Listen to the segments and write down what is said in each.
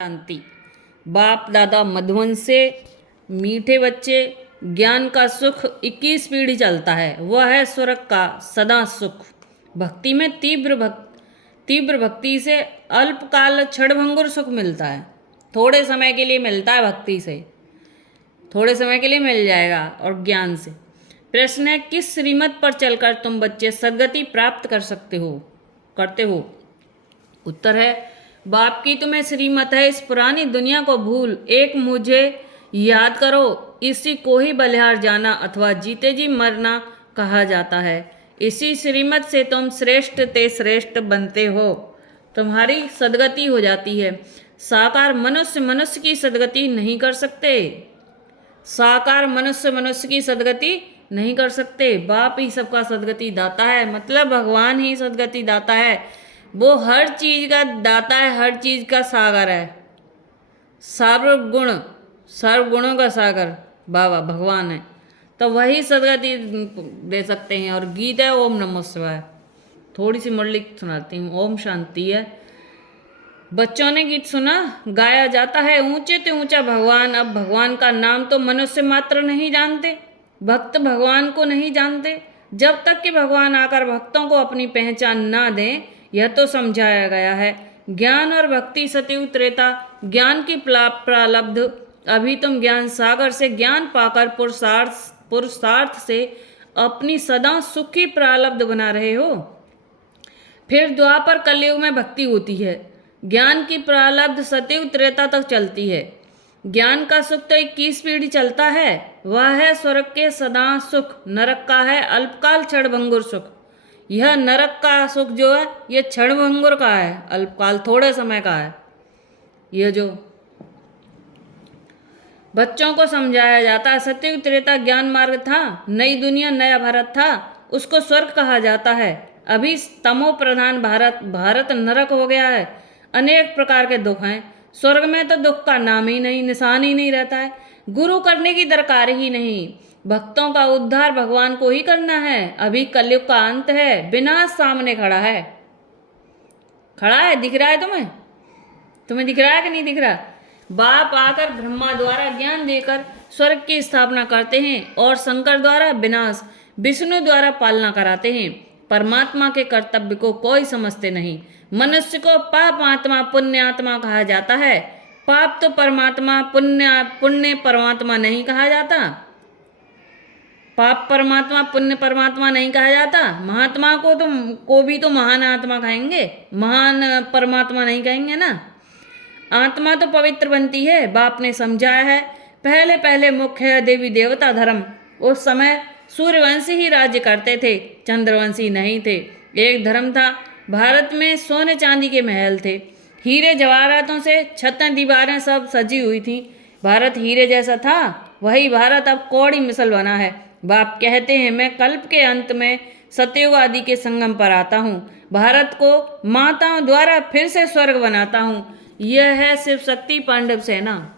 शांति। बाप दादा मधुवन से मीठे बच्चे, ज्ञान का सुख 21 पीढ़ी चलता है। वह है स्वर्ग का सदा सुख। भक्ति में तीव्र भक्ति से अल्पकाल क्षणभंगुर सुख मिलता है। थोड़े समय के लिए मिलता है, भक्ति से थोड़े समय के लिए मिल जाएगा। और ज्ञान से प्रश्न है, किस श्रीमत पर चलकर तुम बच्चे सद्गति प्राप्त करते हो? उत्तर है, बाप की तुम्हें श्रीमत है, इस पुरानी दुनिया को भूल एक मुझे याद करो। इसी को ही बलिहार जाना अथवा जीते जी मरना कहा जाता है। इसी श्रीमत से तुम श्रेष्ठ ते श्रेष्ठ बनते हो, तुम्हारी सद्गति हो जाती है। साकार मनुष्य की सद्गति नहीं कर सकते। साकार मनुष्य की सद्गति नहीं कर सकते। बाप ही सबका सद्गति दाता है, मतलब भगवान ही सद्गति दाता है। वो हर चीज का दाता है, हर चीज का सागर है। सर्वगुणों का सागर बाबा भगवान है, तो वही सद्गति दे सकते हैं। और गीत है ओम नमः शिवाय। थोड़ी सी मुरली सुनाती हूँ। ओम शांति है। बच्चों ने गीत सुना, गाया जाता है ऊंचे ते ऊंचा भगवान। अब भगवान का नाम तो मनुष्य मात्र नहीं जानते, भक्त भगवान को नहीं जानते। जब तक कि भगवान आकर भक्तों को अपनी पहचान ना दें, यह तो समझाया गया है। ज्ञान और भक्ति सतयुग त्रेता, ज्ञान की प्रालब्ध। अभी तुम ज्ञान सागर से ज्ञान पाकर पुरुषार्थ से अपनी सदा सुखी प्रालब्ध बना रहे हो। फिर द्वापर कलयुग में भक्ति होती है। ज्ञान की प्रालब्ध सतयुग त्रेता तक चलती है। ज्ञान का सुख तो 21 पीढ़ी चलता है। वह है स्वर्ग के सदा सुख, नरक का है अल्पकाल क्षणभंगुर सुख। यह नरक का सुख जो है, यह क्षणभंगुर का है, अल्पकाल थोड़े समय का है। यह जो बच्चों को समझाया जाता है, सतयुग त्रेता ज्ञान मार्ग था, नई दुनिया नया भारत था, उसको स्वर्ग कहा जाता है। अभी तमो प्रधान भारत नरक हो गया है। अनेक प्रकार के दुख हैं। स्वर्ग में तो दुख का नाम ही नहीं, निशान ही नहीं रहता है। गुरु करने की दरकार ही नहीं। भक्तों का उद्धार भगवान को ही करना है। अभी कलयुग का अंत है, विनाश सामने खड़ा है। दिख रहा है तुम्हें दिख रहा है कि नहीं दिख रहा? बाप आकर ब्रह्मा द्वारा ज्ञान देकर स्वर्ग की स्थापना करते हैं और शंकर द्वारा विनाश, विष्णु द्वारा पालना कराते हैं। परमात्मा के कर्तव्य को कोई समझते नहीं। मनुष्य को पाप आत्मा पुण्य आत्मा कहा जाता है। पाप तो परमात्मा, पुण्य परमात्मा नहीं कहा जाता। पाप परमात्मा, पुण्य परमात्मा नहीं कहा जाता। महात्मा को भी तो महान आत्मा कहेंगे, महान परमात्मा नहीं कहेंगे ना। आत्मा तो पवित्र बनती है। बाप ने समझाया है, पहले पहले मुख्य है देवी देवता धर्म। उस समय सूर्यवंशी ही राज्य करते थे, चंद्रवंशी नहीं थे। एक धर्म था। भारत में सोने चांदी के महल थे, हीरे जवाहरातों से छतें दीवारें सब सजी हुई थी। भारत हीरे जैसा था, वही भारत अब कौड़ी मिसल बना है। बाप कहते हैं, मैं कल्प के अंत में सतयुग आदि के संगम पर आता हूँ। भारत को माताओं द्वारा फिर से स्वर्ग बनाता हूँ। यह है शिव शक्ति पांडव सेना।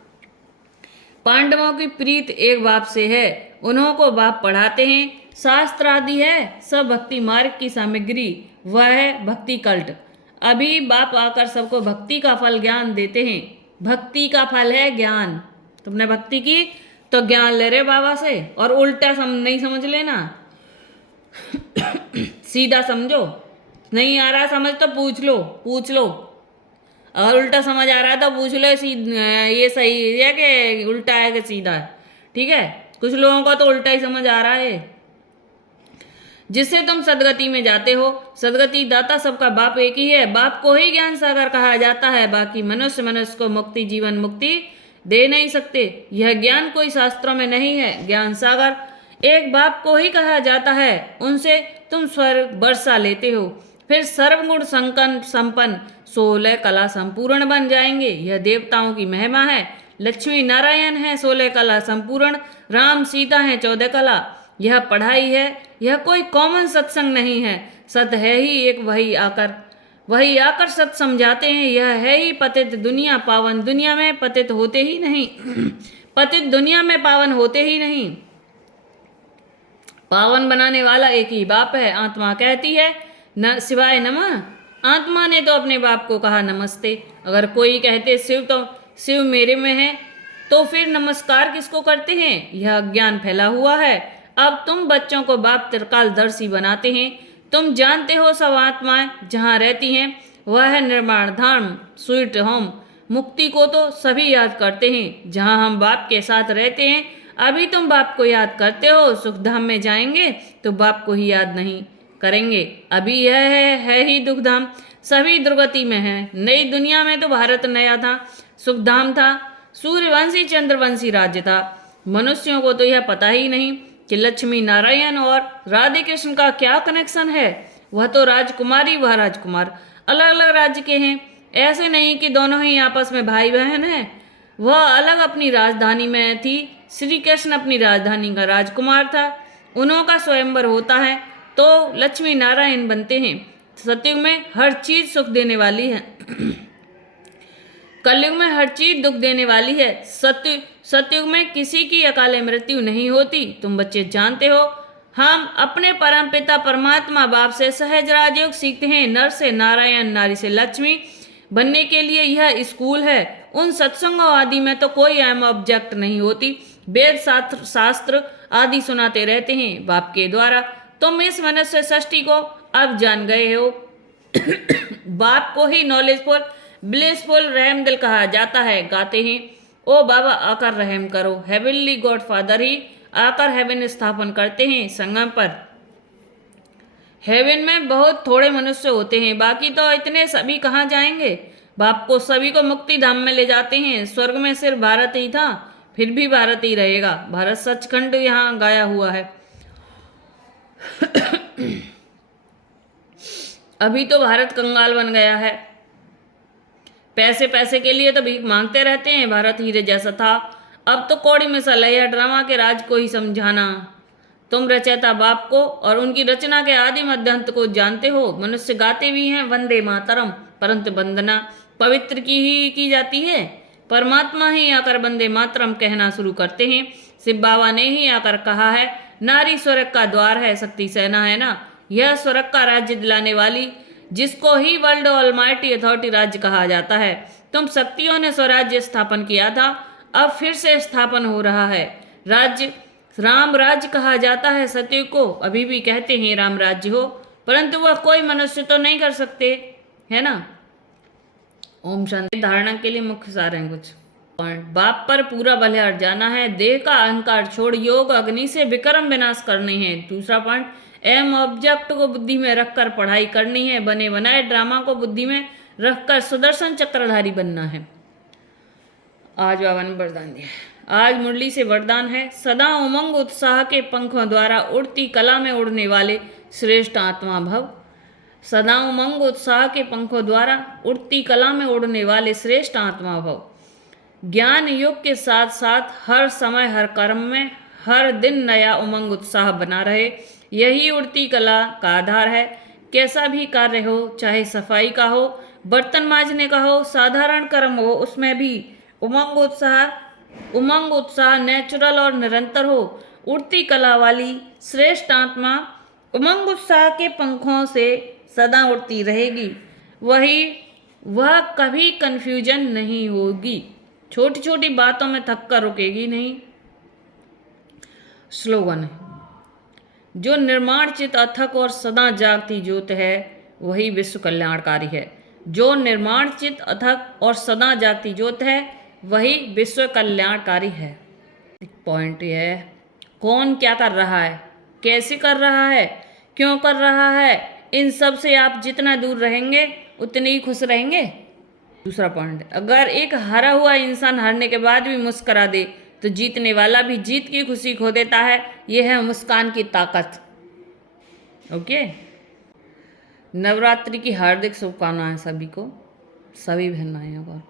पांडवों की प्रीत एक बाप से है, उन्हों को बाप पढ़ाते हैं। शास्त्र आदि है सब भक्ति मार्ग की सामग्री, वह है भक्ति कल्ट। अभी बाप आकर सबको भक्ति का फल ज्ञान देते हैं। भक्ति का फल है ज्ञान। तुमने भक्ति की तो ज्ञान ले रहे बाबा से, और उल्टा नहीं समझ लेना। सीधा समझो। नहीं आ रहा समझ तो पूछ लो। और उल्टा समझ आ रहा है तो पूछ लो, ये सही है कि उल्टा है कि सीधा है। ठीक है, कुछ लोगों का तो उल्टा ही समझ आ रहा है। जिससे तुम सदगति में जाते हो। सदगति दाता सबका बाप एक ही है। बाप को ही ज्ञान सागर कहा जाता है। बाकी मनुष्य को मुक्ति, जीवन मुक्ति दे नहीं सकते। यह ज्ञान कोई शास्त्रों में नहीं है। ज्ञान सागर एक बाप को ही कहा जाता है। उनसे तुम स्वर्ग वर्षा लेते हो, फिर सर्वगुण संपन्न 16 कला संपूर्ण बन जाएंगे। यह देवताओं की महिमा है। लक्ष्मी नारायण है 16 कला संपूर्ण, राम सीता है 14 कला। यह पढ़ाई है, यह कोई कॉमन सत्संग नहीं है। सत है ही एक, वही आकर सत समझाते हैं। यह है ही पतित दुनिया, पावन दुनिया में पतित होते ही नहीं। पतित दुनिया में पावन होते ही नहीं। पावन बनाने वाला एक ही बाप है। आत्मा कहती है न शिवाय नमः, आत्मा ने तो अपने बाप को कहा नमस्ते। अगर कोई कहते शिव मेरे में है, तो फिर नमस्कार किसको करते हैं? यह अज्ञान फैला हुआ है। अब तुम बच्चों को बाप त्रिकालदर्शी बनाते हैं। तुम जानते हो सब आत्माएं जहाँ रहती हैं वह है निर्माण धाम, स्वीट होम। मुक्ति को तो सभी याद करते हैं जहाँ हम बाप के साथ रहते हैं। अभी तुम बाप को याद करते हो, सुखधाम में जाएंगे तो बाप को ही याद नहीं करेंगे। अभी यह है ही दुखधाम, सभी दुर्गति में है। नई दुनिया में तो भारत नया था, सुखधाम था, सूर्यवंशी चंद्रवंशी राज्य था। मनुष्यों को तो यह पता ही नहीं कि लक्ष्मी नारायण और राधे कृष्ण का क्या कनेक्शन है। वह तो राजकुमारी, वह राजकुमार अलग अलग राज्य के हैं। ऐसे नहीं कि दोनों ही आपस में भाई बहन हैं। वह अलग अपनी राजधानी में थी, श्री कृष्ण अपनी राजधानी का राजकुमार था। उन्हों का स्वयंवर होता है तो लक्ष्मी नारायण बनते हैं। सतयुग में हर चीज सुख देने वाली है, कलयुग में हर चीज दुख देने वाली है। सतयुग में किसी की अकाले मृत्यु नहीं होती। तुम बच्चे जानते हो, हम अपने परम पिता परमात्मा बाप से सहज राजयोग सीखते हैं। नर से नारायण, नारी से लक्ष्मी बनने के लिए यह स्कूल है। उन सत्संगों आदि में तो कोई अहम ऑब्जेक्ट नहीं होती। वेद शास्त्र आदि सुनाते रहते हैं बाप के द्वारा। तुम इस मनुष्य सृष्टि को अब जान गए हो। बाप को ही नॉलेजफुल, ब्लिसफुल, रहम दिल कहा जाता है। गाते हैं, ओ बाबा आकर रहम करो। हेवनली गॉड फादर ही आकर हेवन स्थापन करते हैं संगम पर। हेवन में बहुत थोड़े मनुष्य होते हैं, बाकी तो इतने सभी कहाँ जाएंगे। बाप को सभी को मुक्ति धाम में ले जाते हैं। स्वर्ग में सिर्फ भारत ही था, फिर भी भारत ही रहेगा। भारत सचखंड यहाँ गाया हुआ है। अभी तो भारत कंगाल बन गया है। पैसे पैसे के लिए तो भीख मांगते रहते हैं। भारत हीरे जैसा था, अब तो कौड़ी मिसल है। यह ड्रामा के राज को ही समझाना। तुम रचयिता बाप को और उनकी रचना के आदि मध्यांत को जानते हो। मनुष्य गाते भी हैं वंदे मातरम, परंतु वंदना पवित्र की जाती है। परमात्मा ही आकर वंदे मातरम कहना शुरू करते हैं। शिव बाबा ने ही आकर कहा है, नारी स्वर्ग का द्वार है, शक्ति सेना है ना, यह स्वर्ग का राज्य दिलाने वाली, जिसको ही वर्ल्ड ऑलमाइटी अथॉरिटी राज्य कहा जाता है। तुम शक्तियों ने स्वराज्य स्थापन किया था, अब फिर से स्थापन हो रहा है। राज्य राम राज्य कहा जाता है। सतयुग को अभी भी कहते हैं राम राज्य हो, परंतु वह कोई मनुष्य तो नहीं कर सकते, है ना। ओम शांति। धारणा के लिए मुख्य सार हैं कुछ पॉइंट। बाप पर पूरा बलिहार जाना है। देह का अहंकार छोड़ योग अग्नि से विक्रम विनाश करने हैं। दूसरा पॉइंट, एम ऑब्जेक्ट को बुद्धि में रखकर पढ़ाई करनी है। बने बनाए ड्रामा को बुद्धि में रखकर सुदर्शन चक्रधारी बनना है। आज बाबा ने वरदान दिया है। आज मुरली से वरदान है, सदा उमंग उत्साह के पंखों द्वारा उड़ती कला में उड़ने वाले श्रेष्ठ आत्मा भव। सदा उमंग उत्साह के पंखों द्वारा उड़ती कला में उड़ने वाले श्रेष्ठ आत्मा भव। ज्ञान युग के साथ साथ हर समय हर कर्म में हर दिन नया उमंग उत्साह बना रहे, यही उड़ती कला का आधार है। कैसा भी कार्य हो, चाहे सफाई का हो, बर्तन मांजने का हो, साधारण कर्म हो, उसमें भी उमंग उत्साह नेचुरल और निरंतर हो। उड़ती कला वाली श्रेष्ठ आत्मा उमंग उत्साह के पंखों से सदा उड़ती रहेगी। वह कभी कंफ्यूजन नहीं होगी, छोटी छोटी बातों में थक कर रुकेगी नहीं। स्लोगन है, जो निर्माण चित अथक और सदा जागती ज्योत है वही विश्व कल्याणकारी है। जो निर्माण चित अथक और सदा जागती ज्योत है वही विश्व कल्याणकारी है। एक पॉइंट यह है, कौन क्या कर रहा है, कैसे कर रहा है, क्यों कर रहा है, इन सब से आप जितना दूर रहेंगे उतने ही खुश रहेंगे। दूसरा पॉइंट, अगर एक हारा हुआ इंसान हारने के बाद भी मुस्करा दे तो जीतने वाला भी जीत की खुशी खो देता है। यह है मुस्कान की ताकत। ओके, नवरात्रि की हार्दिक शुभकामनाएं सभी को, सभी बहन भाइयों को।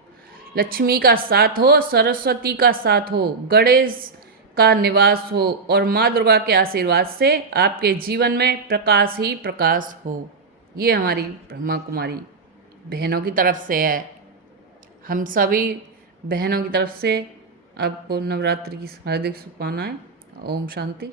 लक्ष्मी का साथ हो, सरस्वती का साथ हो, गणेश का निवास हो और माँ दुर्गा के आशीर्वाद से आपके जीवन में प्रकाश ही प्रकाश हो। ये हमारी ब्रह्मा कुमारी बहनों की तरफ से है। हम सभी बहनों की तरफ से आपको नवरात्रि की हार्दिक शुभकामनाएं। ओम शांति।